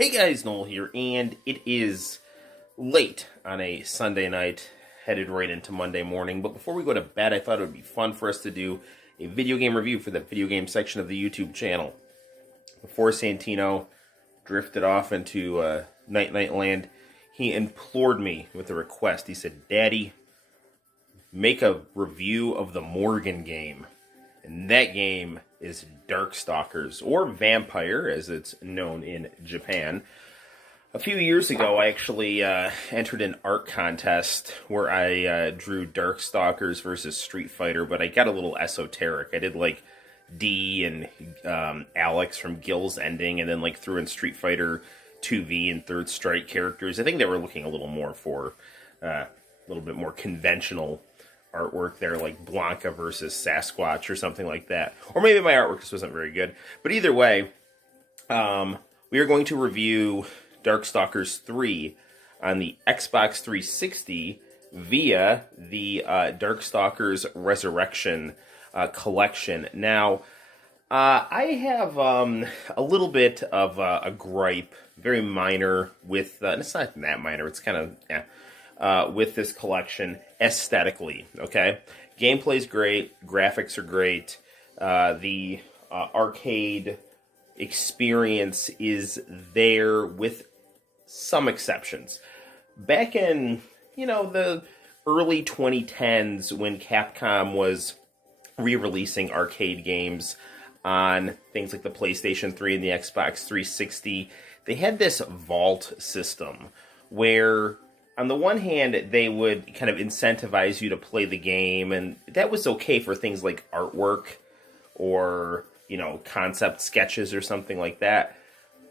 Hey guys, Noel here, and it is late on a Sunday night, headed right into Monday morning. But before we go to bed, I thought it would be fun for us to do a video game review for the video game section of the YouTube channel. Before Santino drifted off into Night Land, he implored me with a request. He said, "Daddy, make a review of the Morgan game." And that game is Darkstalkers, or Vampire, as it's known in Japan. A few years ago, I actually entered an art contest where I drew Darkstalkers versus Street Fighter, but I got a little esoteric. I did like D and Alex from Gill's Ending, and then like threw in Street Fighter 2V and Third Strike characters. I think they were looking a little more for a little bit more conventional artwork there, like Blanca versus Sasquatch or something like that. Or maybe my artwork just wasn't very good. But either way, we are going to review Darkstalkers 3 on the Xbox 360 via the Darkstalkers Resurrection collection. Now, I have a little bit of a gripe, very minor, with, and it's not that minor, it's kind of, with this collection aesthetically, okay? Gameplay's great, graphics are great, the arcade experience is there with some exceptions. Back in, the early 2010s when Capcom was re-releasing arcade games on things like the PlayStation 3 and the Xbox 360, they had this vault system where on the one hand, they would kind of incentivize you to play the game, and that was okay for things like artwork or, concept sketches or something like that.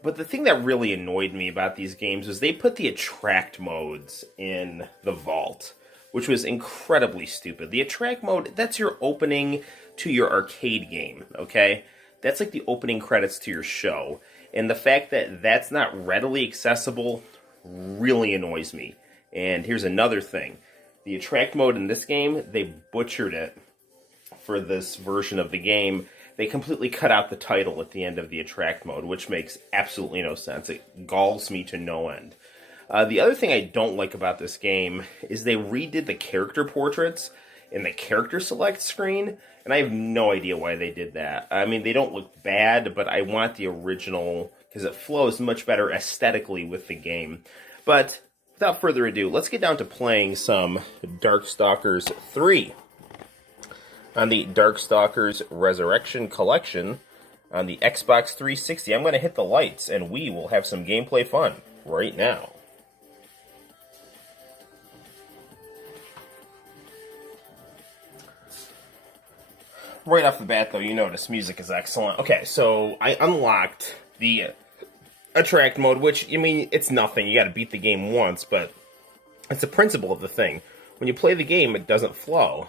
But the thing that really annoyed me about these games was they put the attract modes in the vault, which was incredibly stupid. The attract mode, that's your opening to your arcade game, okay? That's like the opening credits to your show. And the fact that that's not readily accessible really annoys me. And here's another thing. The attract mode in this game, they butchered it for this version of the game. They completely cut out the title at the end of the attract mode, which makes absolutely no sense. It galls me to no end. The other thing I don't like about this game is they redid the character portraits in the character select screen, and I have no idea why they did that. I mean, they don't look bad, but I want the original because it flows much better aesthetically with the game. But without further ado, let's get down to playing some Darkstalkers 3 on the Darkstalkers Resurrection Collection on the Xbox 360. I'm going to hit the lights, and we will have some gameplay fun right now. Right off the bat, though, you notice music is excellent. Okay, so I unlocked the attract mode, which, it's nothing. You gotta beat the game once, but it's the principle of the thing. When you play the game, it doesn't flow,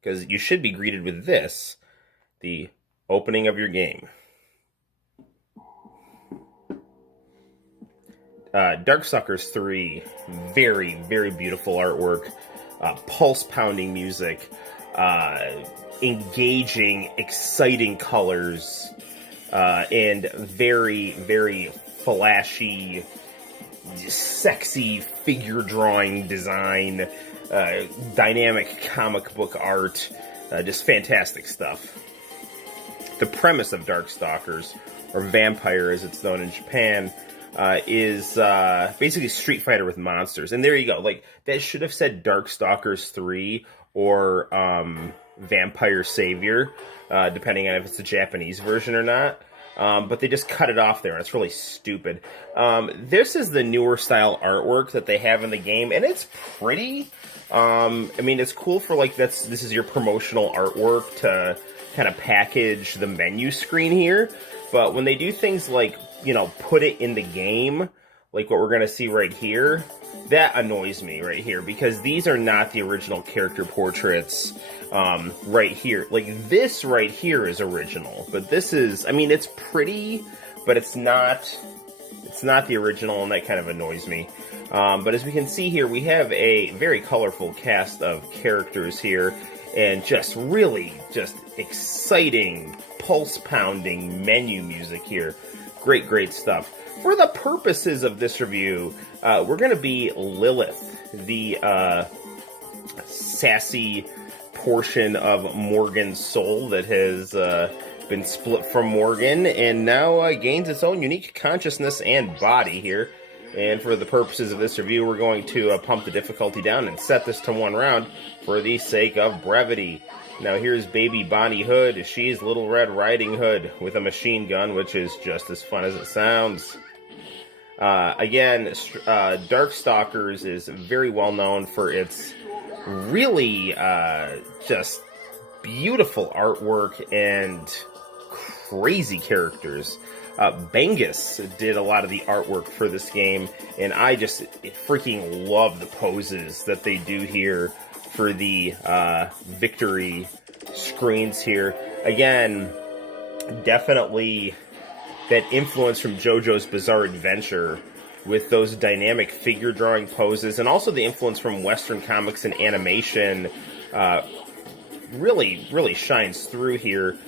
because you should be greeted with this, the opening of your game. Darkstalkers 3, very, very beautiful artwork, pulse-pounding music, engaging, exciting colors, and very, very flashy, sexy figure drawing design, dynamic comic book art, just fantastic stuff. The premise of Darkstalkers, or Vampire as it's known in Japan, is basically Street Fighter with monsters. And there you go. Like, that should have said Darkstalkers 3 or Vampire Savior, depending on if it's a Japanese version or not. But they just cut it off there, and it's really stupid. This is the newer style artwork that they have in the game, and it's pretty. It's cool for, like, this is your promotional artwork to kind of package the menu screen here. But when they do things like, put it in the game, like what we're going to see right here, that annoys me right here, because these are not the original character portraits right here. Like, this right here is original, but this is, it's pretty, but it's not the original, and that kind of annoys me. But as we can see here, we have a very colorful cast of characters here, and just really just exciting, pulse-pounding menu music here. Great, great stuff. For the purposes of this review, we're going to be Lilith, the sassy portion of Morgan's soul that has been split from Morgan and now gains its own unique consciousness and body here. And for the purposes of this review, we're going to pump the difficulty down and set this to 1 round for the sake of brevity. Now here's baby Bonnie Hood. She's Little Red Riding Hood with a machine gun, which is just as fun as it sounds. Again, Darkstalkers is very well known for its really just beautiful artwork and crazy characters. Bengus did a lot of the artwork for this game, and I just freaking love the poses that they do here for the victory screens here. Again, definitely that influence from JoJo's Bizarre Adventure with those dynamic figure drawing poses, and also the influence from Western comics and animation really shines through here.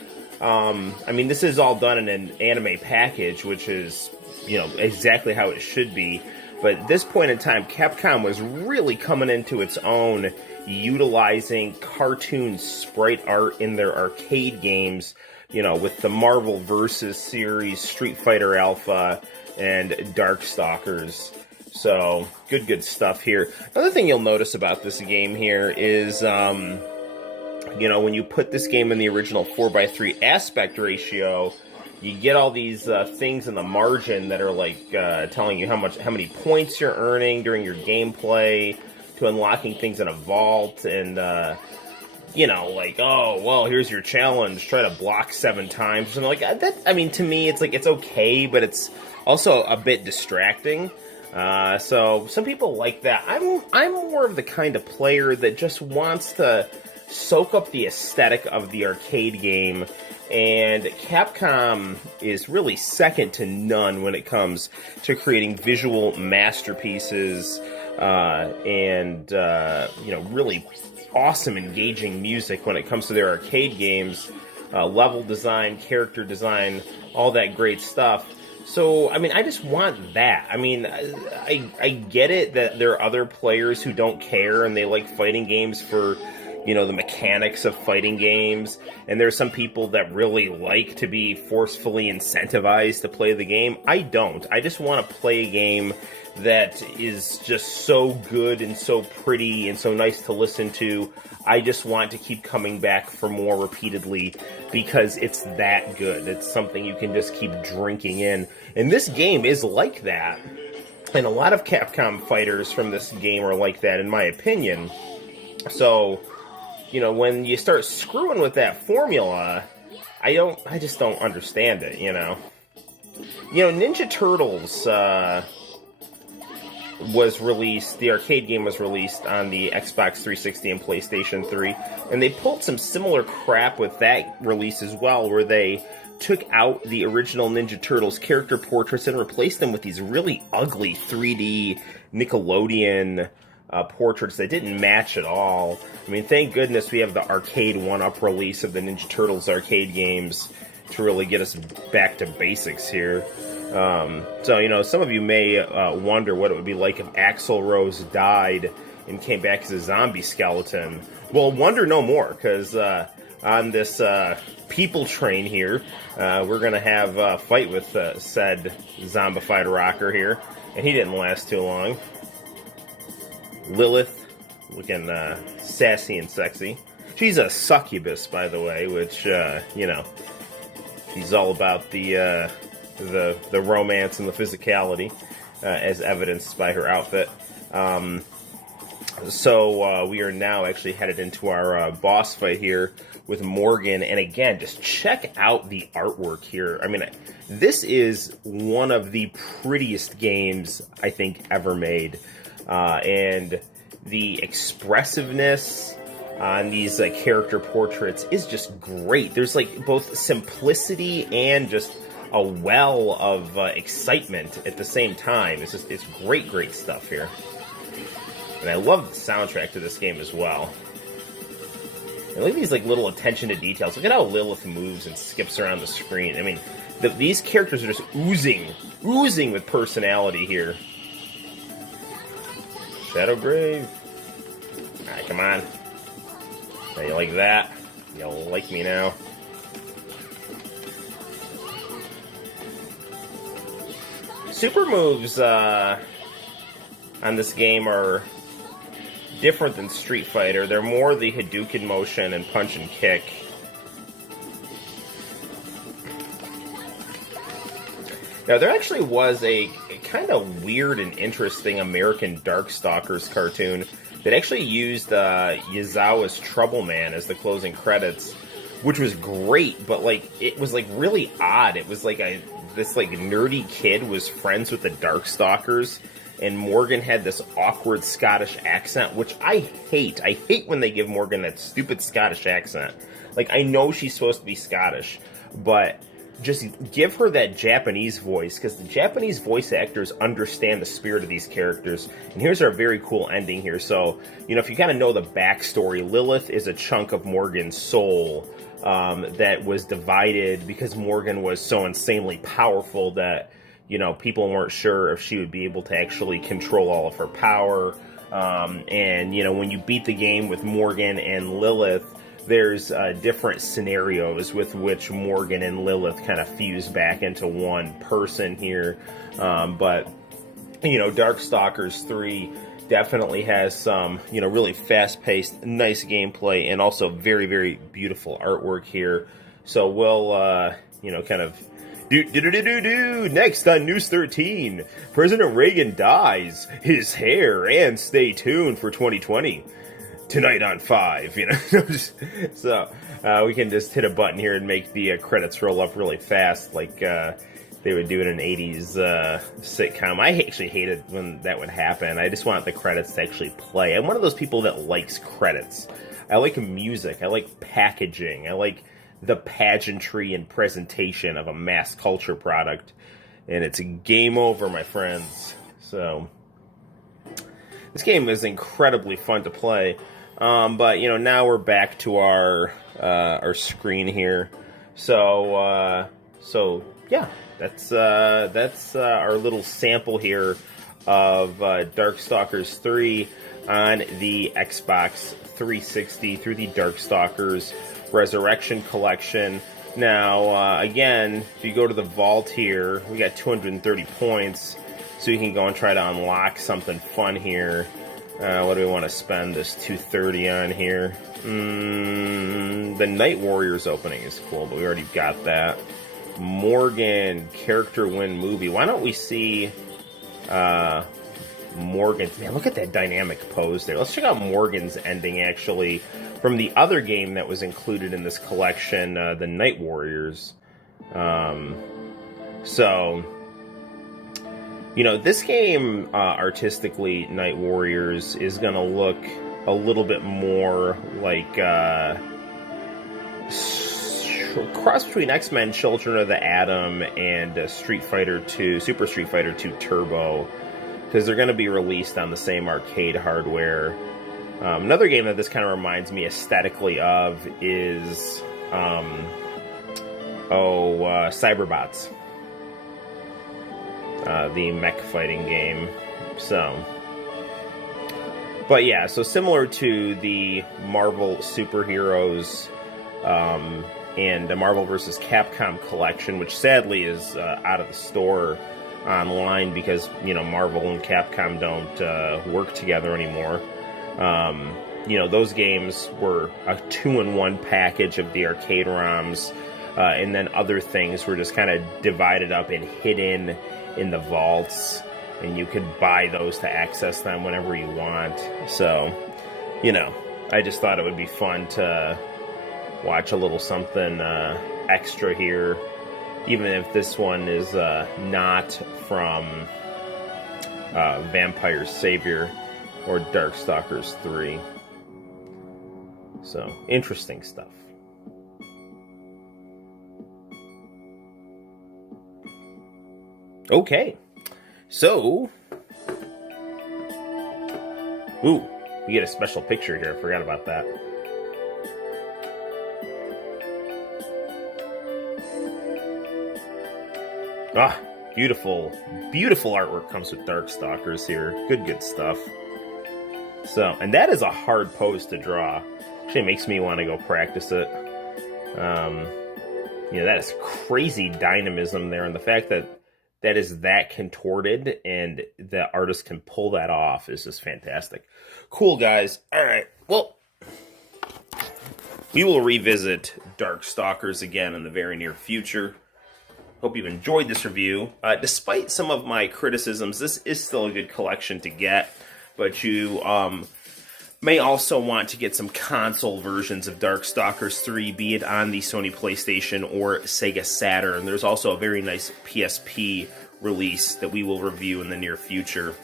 I mean, this is all done in an anime package, which is, you know, exactly how it should be. But at this point in time, Capcom was really coming into its own, utilizing cartoon sprite art in their arcade games, you know, with the Marvel Vs. series, Street Fighter Alpha, and Darkstalkers. So, good stuff here. Another thing you'll notice about this game here is, you know, when you put this game in the original 4:3 aspect ratio, you get all these things in the margin that are like telling you how many points you're earning during your gameplay, to unlocking things in a vault, and you know, like, oh, well, here's your challenge, try to block 7 times, or something like that. I mean, to me, it's like, it's okay, but it's also a bit distracting. So some people like that. I'm more of the kind of player that just wants to soak up the aesthetic of the arcade game, and Capcom is really second to none when it comes to creating visual masterpieces and you know, really awesome, engaging music when it comes to their arcade games, level design, character design, all that great stuff. So, I mean, I just want that. I mean, I get it that there are other players who don't care and they like fighting games for, you know, the mechanics of fighting games, and there's some people that really like to be forcefully incentivized to play the game. I don't. I just want to play a game that is just so good and so pretty and so nice to listen to. I just want to keep coming back for more repeatedly because it's that good. It's something you can just keep drinking in. And this game is like that. And a lot of Capcom fighters from this game are like that, in my opinion. So, you know, when you start screwing with that formula, I just don't understand it, you know. You know, Ninja Turtles was released, the arcade game was released on the Xbox 360 and PlayStation 3, and they pulled some similar crap with that release as well, where they took out the original Ninja Turtles character portraits and replaced them with these really ugly 3D Nickelodeon portraits that didn't match at all. I mean, thank goodness we have the arcade 1-up release of the Ninja Turtles arcade games to really get us back to basics here. So, you know, some of you may wonder what it would be like if Axl Rose died and came back as a zombie skeleton. Well, wonder no more, because on this people train here, we're going to have a fight with said zombified rocker here, and he didn't last too long. Lilith, looking sassy and sexy. She's a succubus, by the way, which, you know, she's all about the romance and the physicality, as evidenced by her outfit. So we are now actually headed into our boss fight here with Morgan, and again, just check out the artwork here. I mean, this is one of the prettiest games I think ever made, and the expressiveness on these character portraits is just great. There's like both simplicity and just a well of excitement at the same time. It's great stuff here. And I love the soundtrack to this game as well. And look at these like little attention to details. Look at how Lilith moves and skips around the screen. I mean, these characters are just oozing with personality here. Shadowgrave. Alright, come on. Now you like that? You like me now? Super moves on this game are different than Street Fighter. They're more the Hadouken motion and punch and kick. Now, there actually was a kind of weird and interesting American Darkstalkers cartoon that actually used Yazawa's Trouble Man as the closing credits, which was great, but like it was like really odd. It was like this like nerdy kid was friends with the Darkstalkers, and Morgan had this awkward Scottish accent, which I hate. I hate when they give Morgan that stupid Scottish accent. Like, I know she's supposed to be Scottish, but just give her that Japanese voice, because the Japanese voice actors understand the spirit of these characters. And here's our very cool ending here. So, you know, if you kind of know the backstory, Lilith is a chunk of Morgan's soul that was divided because Morgan was so insanely powerful that, you know, people weren't sure if she would be able to actually control all of her power. And, you know, when you beat the game with Morgan and Lilith, there's different scenarios with which Morgan and Lilith kind of fuse back into one person here. But, you know, Darkstalkers 3 definitely has some, you know, really fast-paced, nice gameplay, and also very, very beautiful artwork here. So we'll, you know, kind of next on News 13, President Reagan dyes his hair, and stay tuned for 2020. Tonight on 5, you know. So we can just hit a button here and make the credits roll up really fast, like they would do in an 80s sitcom. I actually hated when that would happen. I just want the credits to actually play. I'm one of those people that likes credits. I like music. I like packaging. I like the pageantry and presentation of a mass culture product. And it's a game over, my friends. So this game is incredibly fun to play. But, you know, now we're back to our screen here. So yeah, that's our little sample here of Darkstalkers 3 on the Xbox 360 through the Darkstalkers Resurrection Collection. Now, again, if you go to the vault here, we got 230 points, so you can go and try to unlock something fun here. What do we want to spend this 230 on here? The Night Warriors opening is cool, but we already got that. Morgan, character win movie. Why don't we see Morgan's? Man, look at that dynamic pose there. Let's check out Morgan's ending, actually, from the other game that was included in this collection, the Night Warriors. So, you know, this game, artistically, Night Warriors, is going to look a little bit more like cross between X-Men Children of the Atom and Street Fighter 2, Super Street Fighter 2 Turbo, because they're going to be released on the same arcade hardware. Another game that this kind of reminds me aesthetically of is Cyberbots. The mech fighting game. So, but yeah, so similar to the Marvel Superheroes and the Marvel vs. Capcom collection, which sadly is out of the store online because, you know, Marvel and Capcom don't work together anymore. You know, those games were a 2-in-1 package of the arcade ROMs, and then other things were just kind of divided up and hidden in the vaults, and you could buy those to access them whenever you want. So, you know, I just thought it would be fun to watch a little something extra here, even if this one is not from Vampire Savior or Darkstalkers 3. So, interesting stuff. Okay, so, ooh, we get a special picture here. I forgot about that. Ah, beautiful, beautiful artwork comes with Darkstalkers here. Good stuff. So, and that is a hard pose to draw. Actually, it makes me want to go practice it. You know, that is crazy dynamism there, and the fact that that is that contorted and the artist can pull that off is just fantastic. Cool, guys. All right, well, we will revisit Darkstalkers again in the very near future. Hope you've enjoyed this review. Despite some of my criticisms, this is still a good collection to get, but you may also want to get some console versions of Darkstalkers 3, be it on the Sony PlayStation or Sega Saturn. There's also a very nice PSP release that we will review in the near future.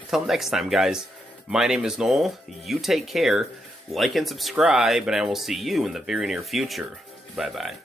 Until next time, guys, my name is Noel. You take care, like and subscribe, and I will see you in the very near future. Bye-bye.